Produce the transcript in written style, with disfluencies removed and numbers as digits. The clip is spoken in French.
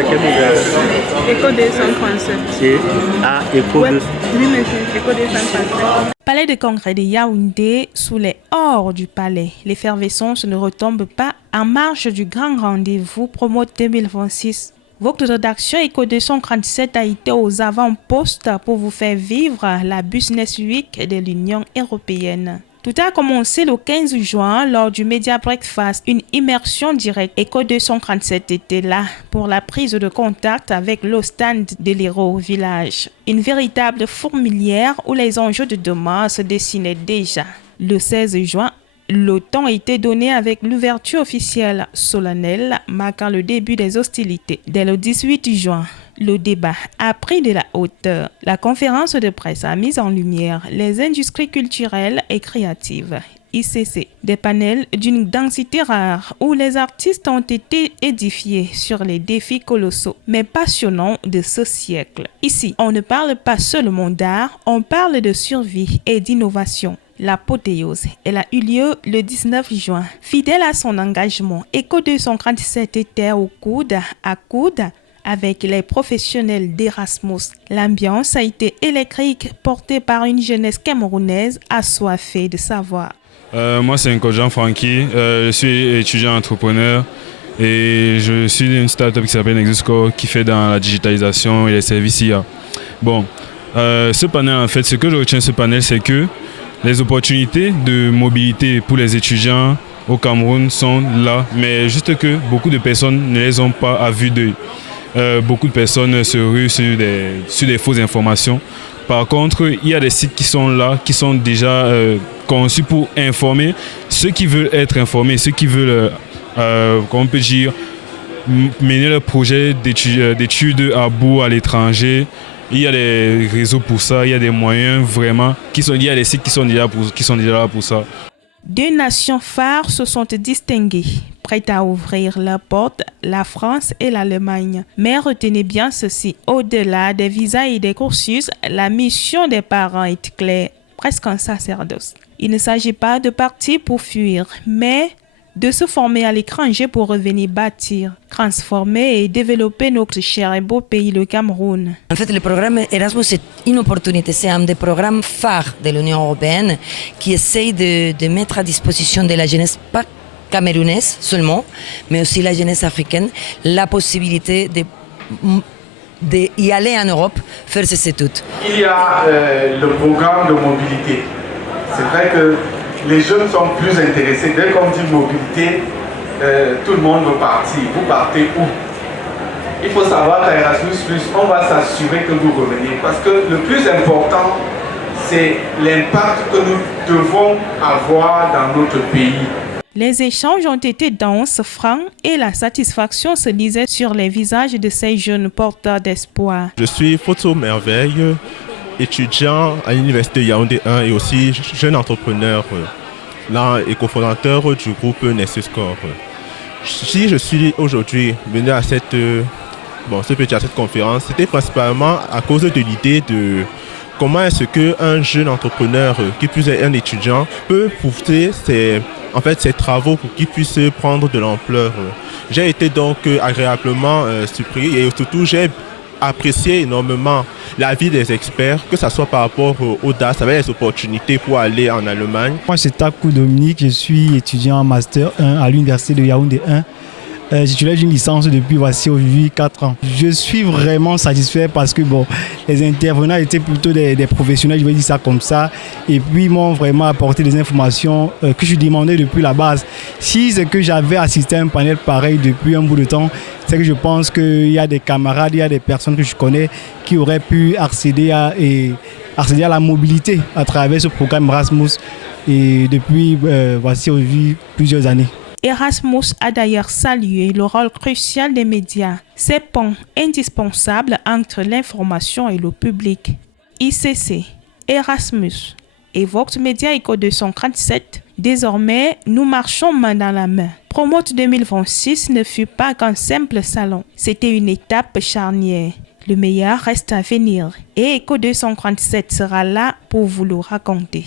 c'est quel modèle? Éco 237. C'est à Éco Ouais. 2. Oui, monsieur. Éco 237. Palais de congrès de Yaoundé, sous les ors du palais. L'effervescence ne retombe pas en marge du grand rendez-vous Promote 2026. Votre rédaction Éco 237 a été aux avant-postes pour vous faire vivre la Business Week de l'Union européenne. Tout a commencé le 15 juin lors du Media Breakfast, une immersion directe. Éco 237 était là pour la prise de contact avec le stand de l'Hérault Village. Une véritable fourmilière où les enjeux de demain se dessinaient déjà. Le 16 juin, le temps a été donné avec l'ouverture officielle solennelle marquant le début des hostilités. Dès le 18 juin, le débat a pris de la hauteur. La conférence de presse a mis en lumière les industries culturelles et créatives. ICC, des panels d'une densité rare où les artistes ont été édifiés sur les défis colossaux mais passionnants de ce siècle. Ici, on ne parle pas seulement d'art, on parle de survie et d'innovation. L'apothéose, elle a eu lieu le 19 juin. Fidèle à son engagement, Éco 237 était au coude à coude avec les professionnels d'Erasmus. L'ambiance a été électrique, portée par une jeunesse camerounaise assoiffée de savoir. Moi, c'est Nkodjan Franky. Je suis étudiant entrepreneur et je suis d'une start-up qui s'appelle Nexuscore qui fait dans la digitalisation et les services IA. Bon, ce panel, en fait, ce que je retiens de ce panel, c'est que les opportunités de mobilité pour les étudiants au Cameroun sont là, mais juste que beaucoup de personnes ne les ont pas à vue d'œil. Beaucoup de personnes se ruent sur des fausses informations. Par contre, il y a des sites qui sont là, qui sont déjà conçus pour informer ceux qui veulent être informés, ceux qui veulent, comment on peut dire, mener leur projet d'études à bout à l'étranger. Il y a des réseaux pour ça, il y a des moyens vraiment, il y a des sites qui sont déjà là pour ça. Deux nations phares se sont distinguées, prêtes à ouvrir leurs portes, la France et l'Allemagne. Mais retenez bien ceci, au-delà des visas et des cursus, la mission des parents est claire, presque un sacerdoce. Il ne s'agit pas de partir pour fuir, mais de se former à l'étranger pour revenir bâtir, transformer et développer notre cher et beau pays, le Cameroun. En fait, le programme Erasmus est une opportunité, c'est un des programmes phares de l'Union européenne qui essaye de mettre à disposition de la jeunesse, pas camerounaise seulement, mais aussi la jeunesse africaine, la possibilité d'y aller en Europe, faire ses études. Il y a le programme de mobilité. C'est vrai que les jeunes sont plus intéressés. Dès qu'on dit mobilité, tout le monde veut partir. Vous partez où? Il faut savoir qu'à Erasmus+, on va s'assurer que vous reveniez. Parce que le plus important, c'est l'impact que nous devons avoir dans notre pays. Les échanges ont été denses, francs et la satisfaction se lisait sur les visages de ces jeunes porteurs d'espoir. Je suis Photo Merveille, étudiant à l'université Yaoundé 1 et aussi jeune entrepreneur là, et cofondateur du groupe Nexuscore. Si je suis aujourd'hui venu à cette conférence, c'était principalement à cause de l'idée de comment est-ce qu'un jeune entrepreneur, qui plus est un étudiant, peut pousser ses travaux pour qu'il puisse prendre de l'ampleur. J'ai été donc agréablement surpris et surtout j'ai apprécié énormément l'avis des experts, que ce soit par rapport aux DAS, avec les opportunités pour aller en Allemagne. Moi, c'est Takou Dominique, je suis étudiant en Master 1 à l'Université de Yaoundé 1. J'ai une licence depuis aujourd'hui 4 ans. Je suis vraiment satisfait parce que les intervenants étaient plutôt des professionnels, je vais dire ça comme ça, et puis m'ont vraiment apporté des informations que je demandais depuis la base. Si c'est que j'avais assisté à un panel pareil depuis un bout de temps, c'est que je pense qu'il y a des camarades, il y a des personnes que je connais qui auraient pu accéder à la mobilité à travers ce programme Erasmus et depuis voici aujourd'hui plusieurs années. Erasmus a d'ailleurs salué le rôle crucial des médias, ces ponts indispensables entre l'information et le public. ICC, Erasmus et Vox Media Éco 237, désormais nous marchons main dans la main. Promote 2026 ne fut pas qu'un simple salon, c'était une étape charnière. Le meilleur reste à venir et Éco 237 sera là pour vous le raconter.